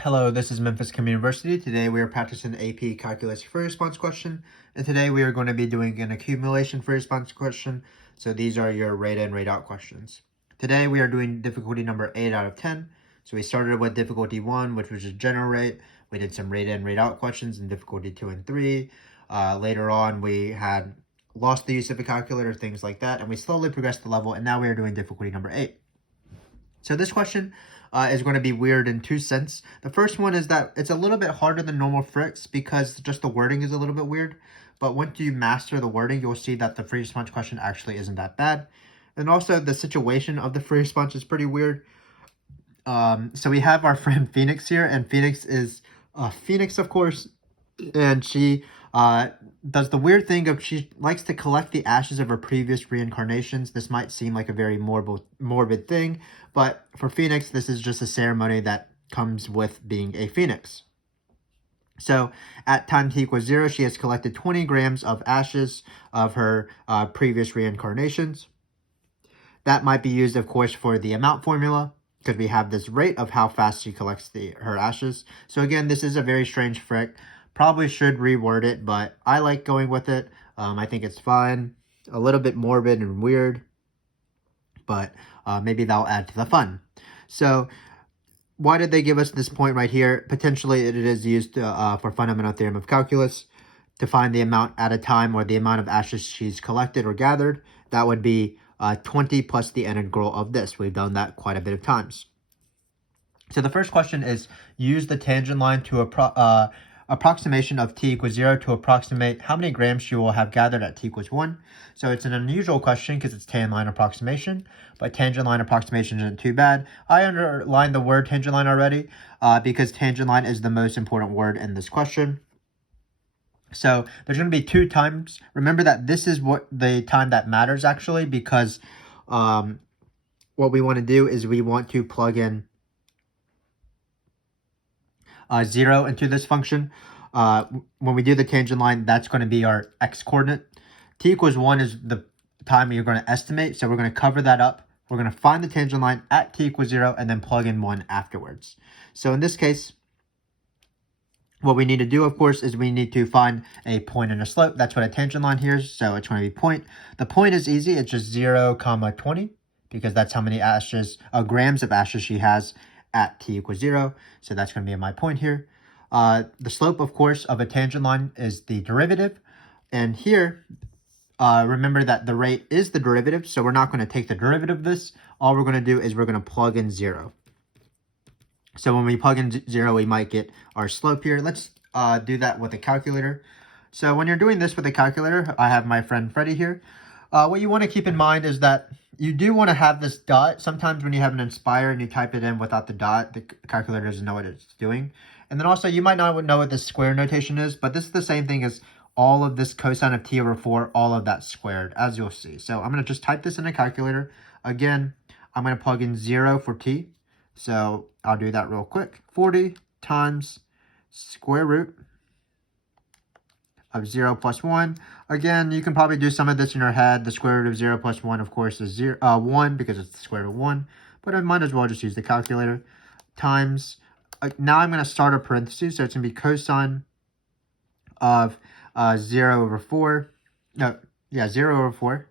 Hello, this is Memphis Communiversity. Today we are practicing the AP Accumulation Free Response Question, and today we are going to be doing an Accumulation Free Response Question. So these are your rate in, rate out questions. Today we are doing difficulty number 8 out of 10. So we started with difficulty 1, which was just general rate. We did some rate in, rate out questions in difficulty 2 and 3. Later on we had lost the use of a calculator, things like that, and we slowly progressed the level, and now we are doing difficulty number 8. So this question is going to be weird in two senses. The first one is that it's a little bit harder than normal FRQs because just the wording is a little bit weird. But once you master the wording, you'll see that the free response question actually isn't that bad. And also the situation of the free response is pretty weird. So we have our friend Phoenix here, and Phoenix is Phoenix, of course, and she does the weird thing of she likes to collect the ashes of her previous reincarnations. This might seem like a very morbid thing, but for Phoenix, this is just a ceremony that comes with being a Phoenix. So at time t equals 0, she has collected 20 grams of ashes of her previous reincarnations. That might be used, of course, for the amount formula, because we have this rate of how fast she collects her ashes. So again, this is a very strange FRQ. Probably should reword it, but I like going with it. I think it's fun. A little bit morbid and weird, but maybe that'll add to the fun. So why did they give us this point right here? Potentially it is used for fundamental theorem of calculus to find the amount at a time, or the amount of ashes she's collected or gathered. That would be 20 plus the integral of this. We've done that quite a bit of times. So the first question is, use the tangent line to approximation of t equals 0 to approximate how many grams she will have gathered at t equals 1. So it's an unusual question because it's tangent line approximation, but tangent line approximation isn't too bad. I underlined the word tangent line already because tangent line is the most important word in this question. So there's going to be 2 times. Remember that this is what the time that matters actually, because what we want to do is we want to plug in 0 into this function. When we do the tangent line, that's going to be our x-coordinate. T equals 1 is the time you're going to estimate, so we're going to cover that up. We're going to find the tangent line at t equals 0 and then plug in 1 afterwards. So in this case, what we need to do, of course, is we need to find a point and a slope. That's what a tangent line here is, so it's going to be point. The point is easy. It's just 0, 20, because that's how many grams of ashes she has at t equals 0. So that's going to be my point here. The slope, of course, of a tangent line is the derivative. And here, remember that the rate is the derivative, so we're not going to take the derivative of this. All we're going to do is we're going to plug in 0. So when we plug in 0, we might get our slope here. Let's do that with a calculator. So when you're doing this with a calculator, I have my friend Freddie here. What you want to keep in mind is that you do want to have this dot. Sometimes when you have an inspire and you type it in without the dot, the calculator doesn't know what it's doing. And then also you might not know what the square notation is, but this is the same thing as all of this cosine of t over 4, all of that squared, as you'll see. So I'm going to just type this in a calculator. Again, I'm going to plug in 0 for t. So I'll do that real quick. 40 times square root of 0 plus 1. Again, you can probably do some of this in your head. The square root of 0 plus 1, of course, is 1 because it's the square root of 1. But I might as well just use the calculator. Times, now I'm going to start a parenthesis. So it's going to be cosine of 0 over 4. No, yeah, 0 over 4.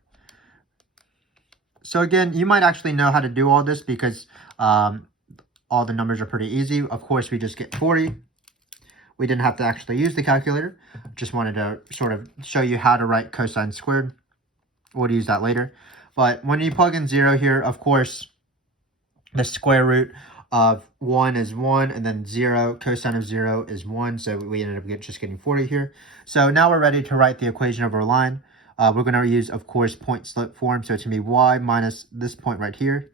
So again, you might actually know how to do all this because all the numbers are pretty easy. Of course, we just get 40. We didn't have to actually use the calculator. Just wanted to sort of show you how to write cosine squared. We'll use that later. But when you plug in 0 here, of course, the square root of 1 is 1, and then 0, cosine of 0 is 1. So we ended up just getting 40 here. So now we're ready to write the equation of our line. We're going to use, of course, point slope form. So it's going to be y minus this point right here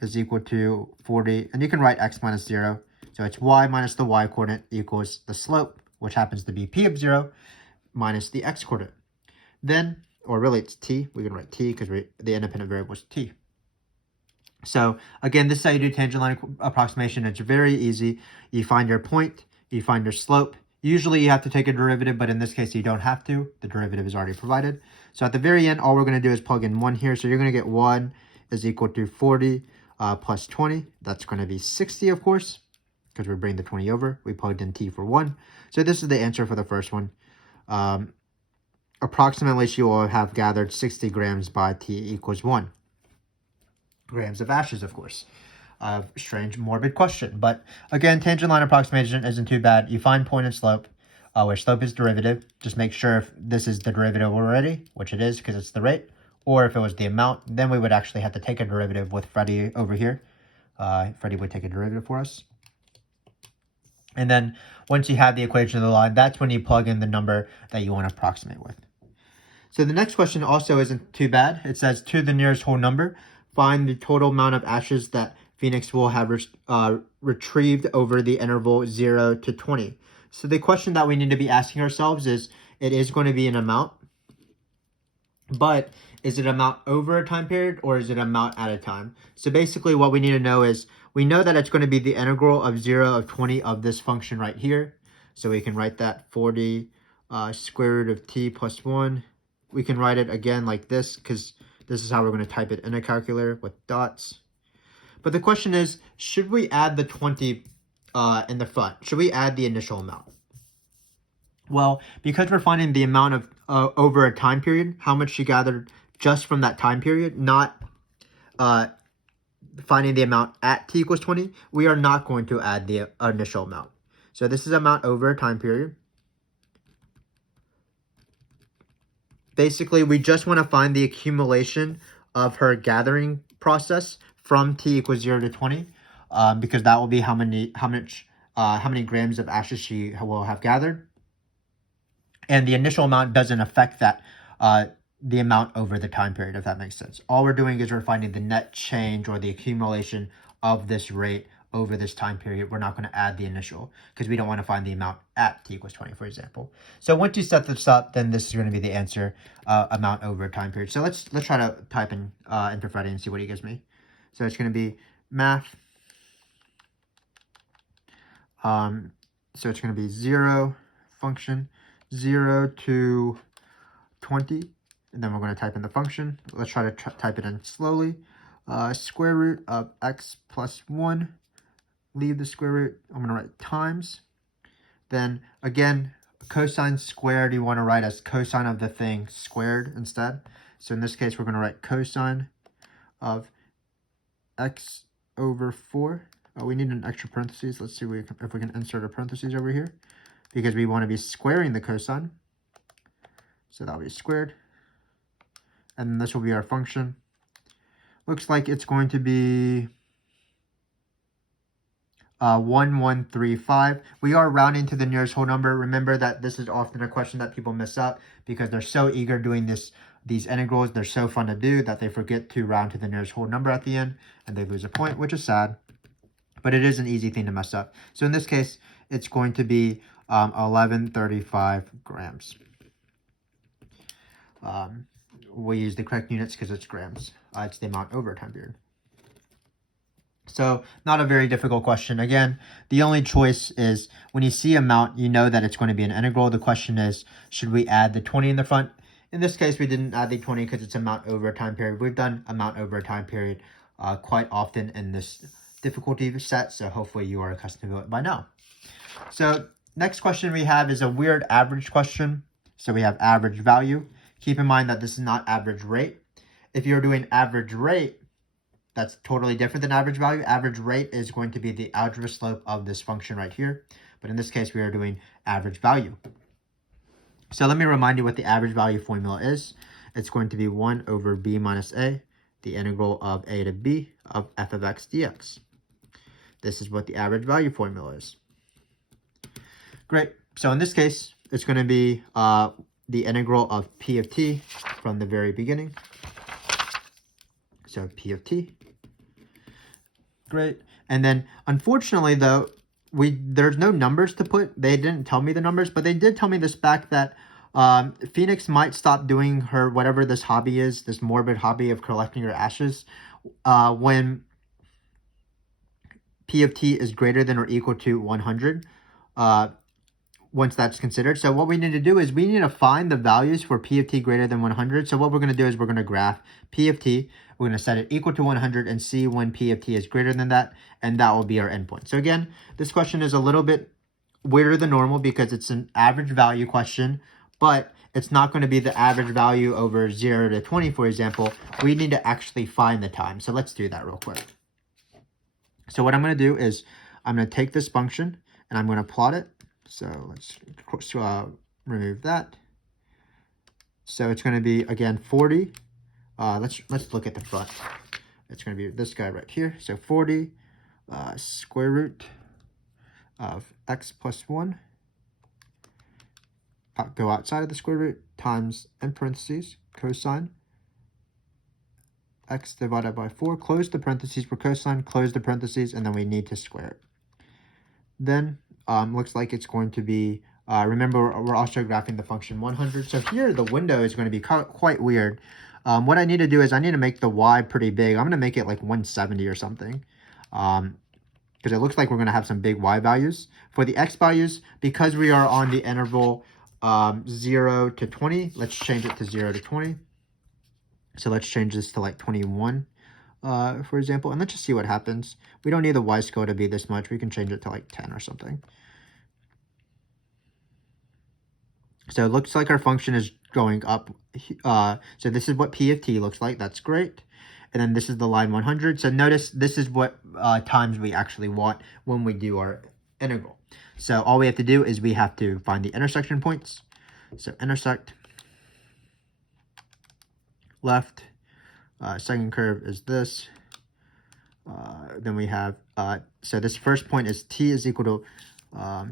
is equal to 40. And you can write x minus 0. So it's y minus the y coordinate equals the slope, which happens to be p of 0, minus the x coordinate. Then, or really it's t. We can write t because the independent variable is t. So again, this is how you do tangent line approximation. It's very easy. You find your point, you find your slope. Usually you have to take a derivative, but in this case you don't have to. The derivative is already provided. So at the very end, all we're going to do is plug in 1 here. So you're going to get 1 is equal to 40 plus 20. That's going to be 60, of course. because we bring the 20 over. We plugged in t for 1. So this is the answer for the first one. Approximately, she will have gathered 60 grams by t equals 1. Grams of ashes, of course. Strange, morbid question. But again, tangent line approximation isn't too bad. You find point and slope, where slope is derivative. Just make sure if this is the derivative already, which it is because it's the rate, or if it was the amount, then we would actually have to take a derivative with Freddie over here. Freddie would take a derivative for us. And then once you have the equation of the line, that's when you plug in the number that you want to approximate with. So the next question also isn't too bad. It says, to the nearest whole number, find the total amount of ashes that Phoenix will have retrieved over the interval 0 to 20. So the question that we need to be asking ourselves is, it is going to be an amount, but is it amount over a time period or is it amount at a time? So basically what we need to know is, we know that it's going to be the integral of 0 of 20 of this function right here. So we can write that 40 square root of t plus 1. We can write it again like this because this is how we're going to type it in a calculator with dots. But the question is, should we add the 20 in the front? Should we add the initial amount? Well, because we're finding the amount of over a time period, how much she gathered just from that time period, not finding the amount at t equals 20, we are not going to add the initial amount. So this is amount over a time period. Basically, we just want to find the accumulation of her gathering process from t equals 0 to 20, because that will be how many grams of ashes she will have gathered. And the initial amount doesn't affect that, the amount over the time period, if that makes sense. All we're doing is we're finding the net change or the accumulation of this rate over this time period. We're not going to add the initial because we don't want to find the amount at t equals 20, for example. So once you set this up, then this is going to be the answer, amount over a time period. So let's try to type in into Freddie and see what he gives me. So it's going to be math. So it's going to be 0 function 0 to 20, and then we're going to type in the function. Let's try to type it in slowly. Square root of x plus 1. Leave the square root. I'm going to write times. Then again, cosine squared, you want to write as cosine of the thing squared instead. So in this case, we're going to write cosine of x over 4. Oh, we need an extra parentheses. Let's see if we can insert a parentheses over here, because we want to be squaring the cosine. So that'll be squared. And then this will be our function. Looks like it's going to be 1135. We are rounding to the nearest whole number. Remember that this is often a question that people miss up because they're so eager doing these integrals. They're so fun to do that they forget to round to the nearest whole number at the end, and they lose a point, which is sad. But it is an easy thing to mess up. So in this case, it's going to be 1135 grams. We use the correct units because it's grams. It's the amount over a time period. So not a very difficult question. Again, the only choice is when you see amount, you know that it's going to be an integral. The question is, should we add the 20 in the front? In this case, we didn't add the 20 because it's amount over a time period. We've done amount over a time period quite often in this difficulty set, so hopefully you are accustomed to it by now. So next question we have is a weird average question. So we have average value. Keep in mind that this is not average rate. If you're doing average rate, that's totally different than average value. Average rate is going to be the algebra slope of this function right here. But in this case, we are doing average value. So let me remind you what the average value formula is. It's going to be 1 over b minus a, the integral of a to b of f of x dx. This is what the average value formula is. Great. So in this case, it's going to be the integral of p of t from the very beginning. So p of t. Great. And then unfortunately though, there's no numbers to put. They didn't tell me the numbers, but they did tell me this fact that Phoenix might stop doing her whatever this hobby is, this morbid hobby of collecting her ashes, when p of t is greater than or equal to 100. once that's considered. So what we need to do is we need to find the values for P of t greater than 100. So what we're going to do is we're going to graph P of t. We're going to set it equal to 100 and see when P of t is greater than that, and that will be our endpoint. So again, this question is a little bit weirder than normal because it's an average value question, but it's not going to be the average value over 0 to 20, for example. We need to actually find the time. So let's do that real quick. So what I'm going to do is I'm going to take this function and I'm going to plot it. So let's remove that. So it's going to be, again, 40. Let's look at the front. It's going to be this guy right here. So 40 square root of x plus 1, go outside of the square root, times, in parentheses, cosine x divided by 4, close the parentheses for cosine, close the parentheses, and then we need to square it. Then looks like it's going to be, remember we're also graphing the function 100. So here the window is going to be quite weird. What I need to do is I need to make the y pretty big. I'm going to make it like 170 or something. Because it looks like we're going to have some big y values. For the x values, because we are on the interval 0 to 20, let's change it to 0 to 20. So let's change this to like 21, for example, and let's just see what happens. We don't need the y-score to be this much. We can change it to like 10 or something. So it looks like our function is going up. So this is what P of t looks like. That's great. And then this is the line 100. So notice this is what times we actually want when we do our integral. So all we have to do is we have to find the intersection points. So intersect left, second curve is this. Then we have, so this first point is t is equal to,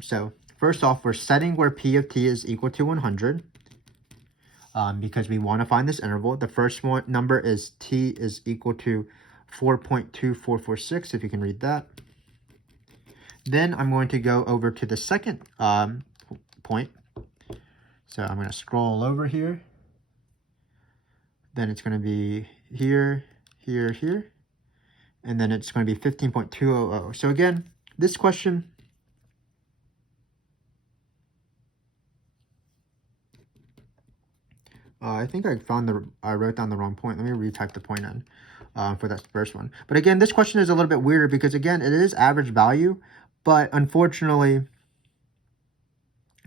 so first off, we're setting where P of t is equal to 100. Because we want to find this interval. The first one number is t is equal to 4.2446, if you can read that. Then I'm going to go over to the second point. So I'm going to scroll over here. Then it's going to be here, here, here. And then it's going to be 15.200. So again, this question, I think I wrote down the wrong point. Let me retype the point in for that first one. But again, this question is a little bit weirder because again, it is average value, but unfortunately,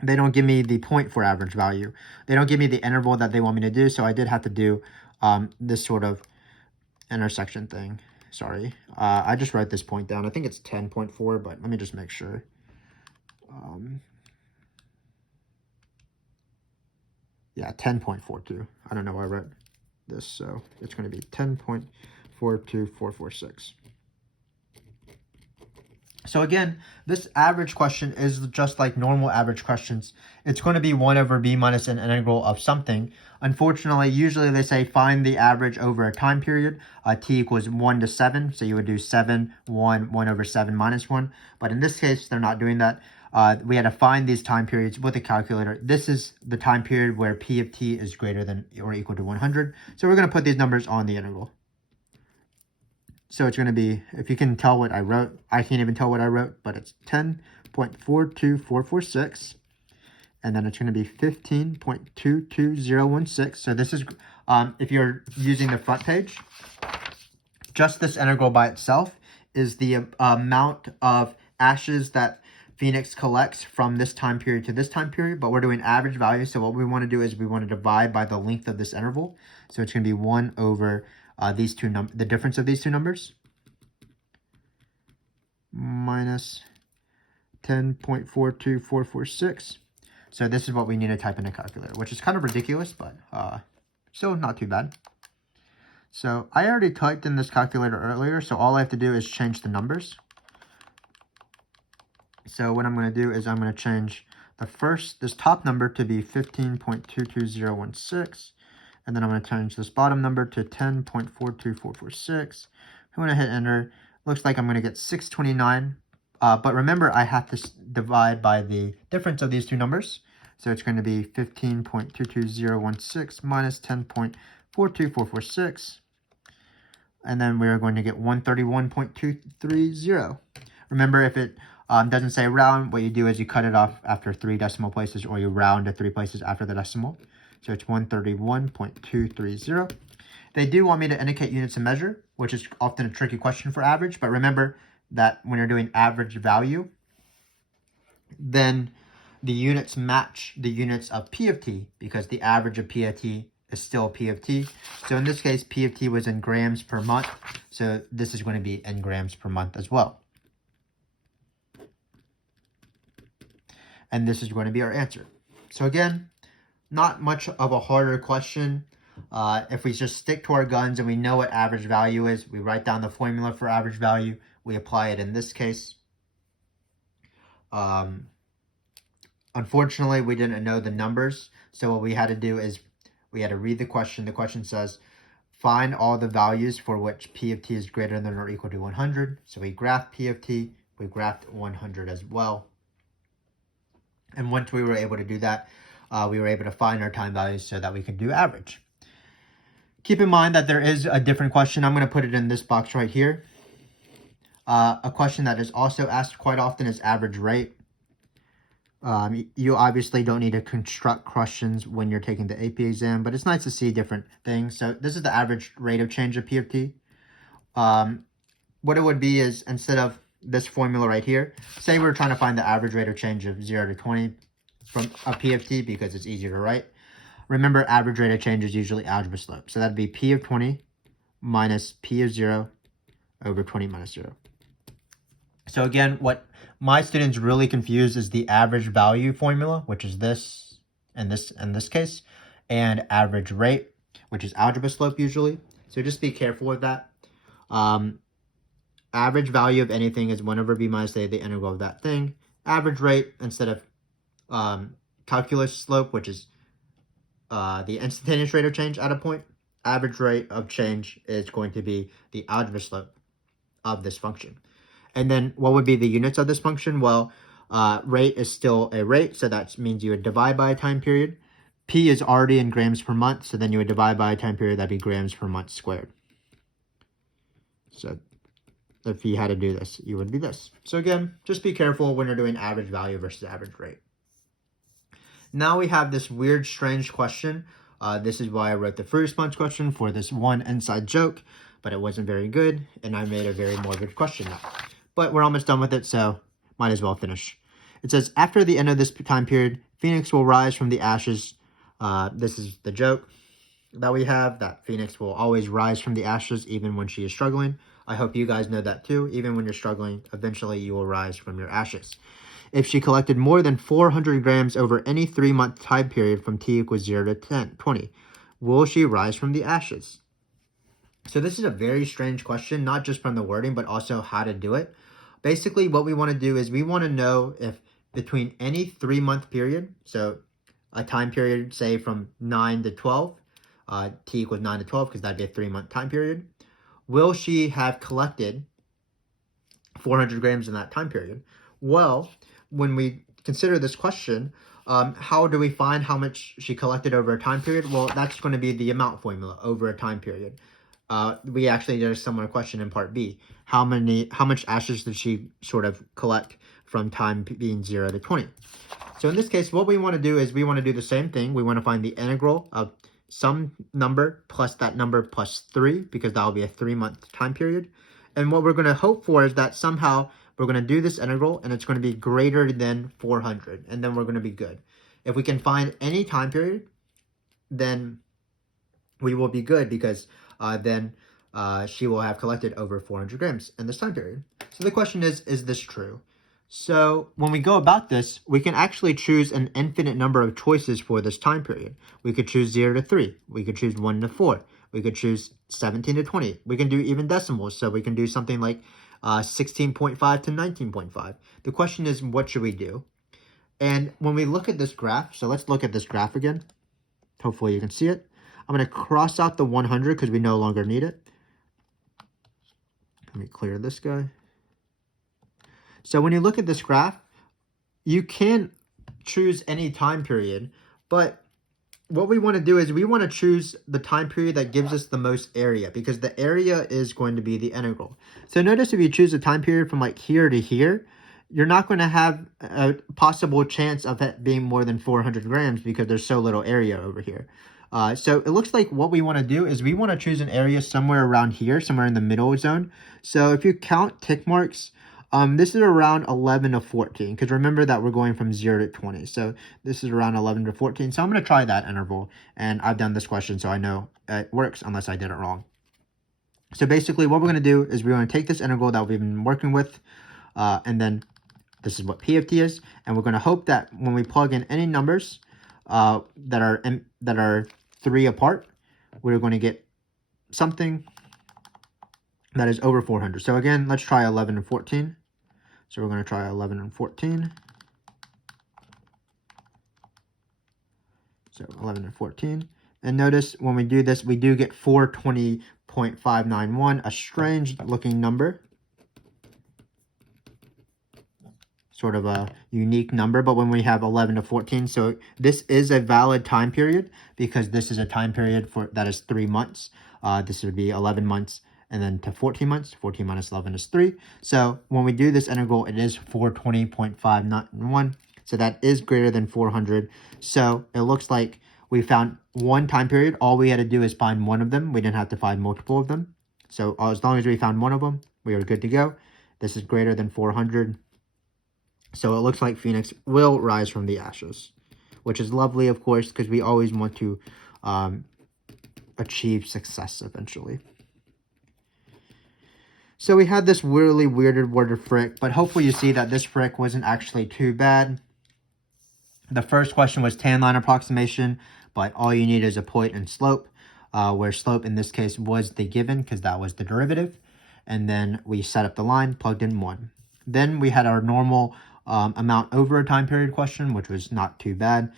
they don't give me the point for average value. They don't give me the interval that they want me to do, so I did have to do this sort of intersection thing. Sorry. I just wrote this point down. I think it's 10.4, but let me just make sure. Yeah, 10.42. I don't know why I wrote this, so it's going to be 10.42446. So again, this average question is just like normal average questions. It's going to be 1 over b minus an integral of something. Unfortunately, usually they say find the average over a time period. T equals 1 to 7, so you would do 7, 1, 1 over 7 minus 1. But in this case, they're not doing that. We had to find these time periods with a calculator. This is the time period where P of t is greater than or equal to 100. So we're going to put these numbers on the integral. So it's going to be, if you can tell what I wrote, I can't even tell what I wrote, but it's 10.42446. And then it's going to be 15.22016. So this is, if you're using the front page, just this integral by itself is the amount of ashes that Phoenix collects from this time period to this time period, but we're doing average value. So what we want to do is we want to divide by the length of this interval. So it's going to be 1 over these two the difference of these two numbers, minus 10.42446. So this is what we need to type in a calculator, which is kind of ridiculous, but still not too bad. So I already typed in this calculator earlier, so all I have to do is change the numbers. So what I'm going to do is I'm going to change this top number to be 15.22016. And then I'm going to change this bottom number to 10.42446. I'm going to hit enter. Looks like I'm going to get 629. But remember, I have to divide by the difference of these two numbers. So it's going to be 15.22016 minus 10.42446. And then we're going to get 131.230. Remember, if it Doesn't say round. What you do is you cut it off after 3 decimal places, or you round to 3 places after the decimal. So it's 131.230. They do want me to indicate units of measure, which is often a tricky question for average. But remember that when you're doing average value, then the units match the units of P of T, because the average of P of T is still P of T. So in this case, P of T was in grams per month. So this is going to be in grams per month as well. And this is going to be our answer. So again, not much of a harder question. If we just stick to our guns and we know what average value is, we write down the formula for average value. We apply it in this case. Unfortunately, we didn't know the numbers. So what we had to do is we had to read the question. The question says, find all the values for which P of T is greater than or equal to 100. So we graphed P of T. We graphed 100 as well. And once we were able to do that, we were able to find our time values so that we could do average. Keep in mind that there is a different question. I'm going to put it in this box right here. A question that is also asked quite often is average rate. You obviously don't need to construct questions when you're taking the AP exam, but it's nice to see different things. So this is the average rate of change of P of T. What it would be is, instead of this formula right here, say we're trying to find the average rate of change of 0 to 20 from a P of T because it's easier to write. Remember, average rate of change is usually algebra slope. So that'd be P of 20 minus P of 0 over 20 minus 0. So again, what my students really confuse is the average value formula, which is this and this in this case, and average rate, which is algebra slope usually. So just be careful with that. Average value of anything is 1 over b minus a, the integral of that thing. Average rate, instead of calculus slope, which is the instantaneous rate of change at a point, average rate of change is going to be the algebra slope of this function. And then what would be the units of this function? Well, rate is still a rate, so that means you would divide by a time period. P is already in grams per month, so then you would divide by a time period, that'd be grams per month squared. So if you had to do this, you would be this. So again, just be careful when you're doing average value versus average rate. Now we have this weird, strange question. This is why I wrote the free response question, for this one inside joke, but it wasn't very good, and I made a very morbid question now. But we're almost done with it, so might as well finish. It says, after the end of this time period, Phoenix will rise from the ashes. This is the joke that we have, that Phoenix will always rise from the ashes even when she is struggling. I hope you guys know that too. Even when you're struggling, eventually you will rise from your ashes. If she collected more than 400 grams over any 3-month time period from t equals 0 to 20, will she rise from the ashes? So this is a very strange question, not just from the wording, but also how to do it. Basically, what we want to do is we want to know if between any 3-month period, so a time period, say from 9 to 12, t equals 9 to 12, because that'd be a 3-month time period, will she have collected 400 grams in that time period? Well, when we consider this question, how do we find how much she collected over a time period? Well, that's going to be the amount formula over a time period. We actually did a similar question in part B. How much ashes did she sort of collect from time being 0 to 20? So in this case, what we want to do is we want to do the same thing. We want to find the integral of some number plus that number plus 3, because that will be a 3-month time period. And what we're going to hope for is that somehow we're going to do this integral and it's going to be greater than 400, and then we're going to be good. If we can find any time period, then we will be good, because then she will have collected over 400 grams in this time period. So the question is this true? So when we go about this, we can actually choose an infinite number of choices for this time period. We could choose 0 to 3. We could choose 1 to 4. We could choose 17 to 20. We can do even decimals, so we can do something like 16.5 to 19.5. The question is, what should we do? And when we look at this graph, so let's look at this graph again. Hopefully you can see it. I'm going to cross out the 100 because we no longer need it. Let me clear this guy. So when you look at this graph, you can choose any time period, but what we want to do is we want to choose the time period that gives us the most area, because the area is going to be the integral. So notice if you choose a time period from like here to here, you're not going to have a possible chance of it being more than 400 grams because there's so little area over here. So it looks like what we want to do is we want to choose an area somewhere around here, somewhere in the middle zone. So if you count tick marks, this is around 11 to 14, because remember that we're going from 0 to 20. So this is around 11 to 14. So I'm going to try that interval, and I've done this question, so I know it works unless I did it wrong. So basically what we're going to do is we're going to take this integral that we've been working with, and then this is what P of t is, and we're going to hope that when we plug in any numbers that are 3 apart, we're going to get something that is over 400. So again, let's try 11 and 14. So we're going to try 11 and 14. So 11 and 14. And notice when we do this, we do get 420.591, a strange looking number. Sort of a unique number, but when we have 11 to 14, so this is a valid time period because this is a time period for that is 3 months. This would be 11 months and then to 14 months. 14 minus 11 is 3. So when we do this integral, it is 420.591. So that is greater than 400. So it looks like we found one time period. All we had to do is find one of them. We didn't have to find multiple of them. So as long as we found one of them, we are good to go. This is greater than 400. So it looks like Phoenix will rise from the ashes, which is lovely, of course, because we always want to achieve success eventually. So we had this really worded frick, but hopefully you see that this frick wasn't actually too bad. The first question was tan line approximation, but all you need is a point and slope, where slope in this case was the given because that was the derivative. And then we set up the line, plugged in 1. Then we had our normal amount over a time period question, which was not too bad.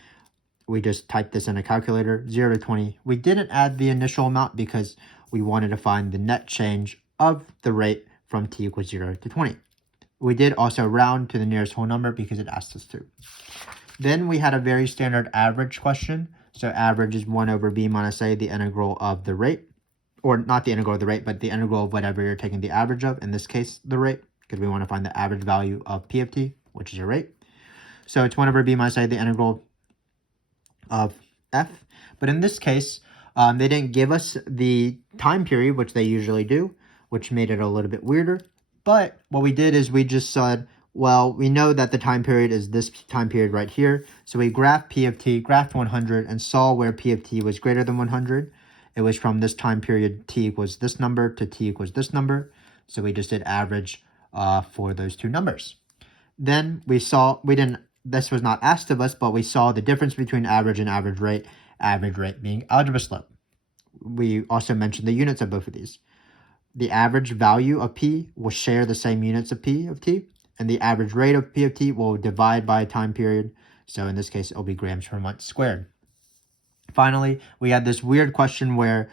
We just typed this in a calculator, 0 to 20. We didn't add the initial amount because we wanted to find the net change of the rate from t equals 0 to 20. We did also round to the nearest whole number because it asked us to. Then we had a very standard average question. So average is 1 over b minus a, the integral of the rate. Or not the integral of the rate, but the integral of whatever you're taking the average of, in this case, the rate, because we want to find the average value of P of t, which is your rate. So it's 1 over b minus a, the integral of f. But in this case, they didn't give us the time period, which they usually do, which made it a little bit weirder. But what we did is we just said, well, we know that the time period is this time period right here. So we graphed P of t, graphed 100, and saw where P of t was greater than 100. It was from this time period, t equals this number, to t equals this number. So we just did average for those two numbers. Then we saw, this was not asked of us, but we saw the difference between average and average rate being algebra slope. We also mentioned the units of both of these. The average value of P will share the same units of P of t, and the average rate of P of t will divide by a time period. So in this case, it will be grams per month squared. Finally, we had this weird question where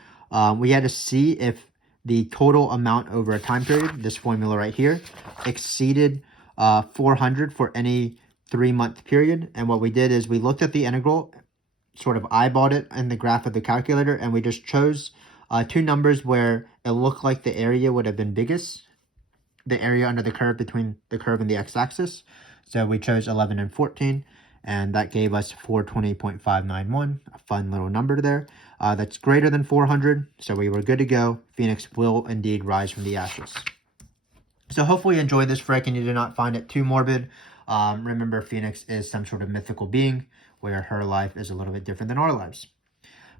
we had to see if the total amount over a time period, this formula right here, exceeded 400 for any 3-month period. And what we did is we looked at the integral, sort of eyeballed it in the graph of the calculator, and we just chose two numbers where it looked like the area would have been biggest, the area under the curve between the curve and the x-axis. So we chose 11 and 14, and that gave us 420.591, a fun little number there. That's greater than 400, so we were good to go. Phoenix will indeed rise from the ashes. So hopefully you enjoyed this frick and you did not find it too morbid. Remember, Phoenix is some sort of mythical being where her life is a little bit different than our lives.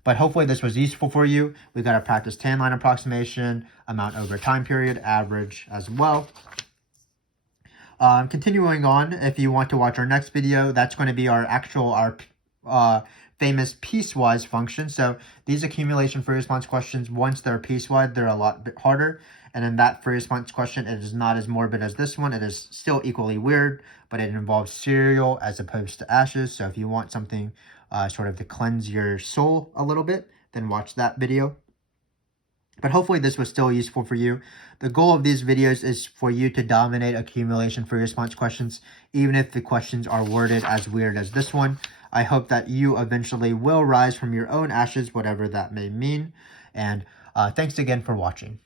But hopefully this was useful for you. We got to practice tan line approximation, amount over time period, average as well. Continuing on, if you want to watch our next video, that's going to be our famous piecewise function. So these accumulation free response questions, once they're piecewise, they're a lot bit harder. And in that free response question, it is not as morbid as this one. It is still equally weird, but it involves cereal as opposed to ashes. So if you want something sort of to cleanse your soul a little bit, then watch that video. But hopefully this was still useful for you. The goal of these videos is for you to dominate accumulation free response questions, even if the questions are worded as weird as this one. I hope that you eventually will rise from your own ashes, whatever that may mean. And thanks again for watching.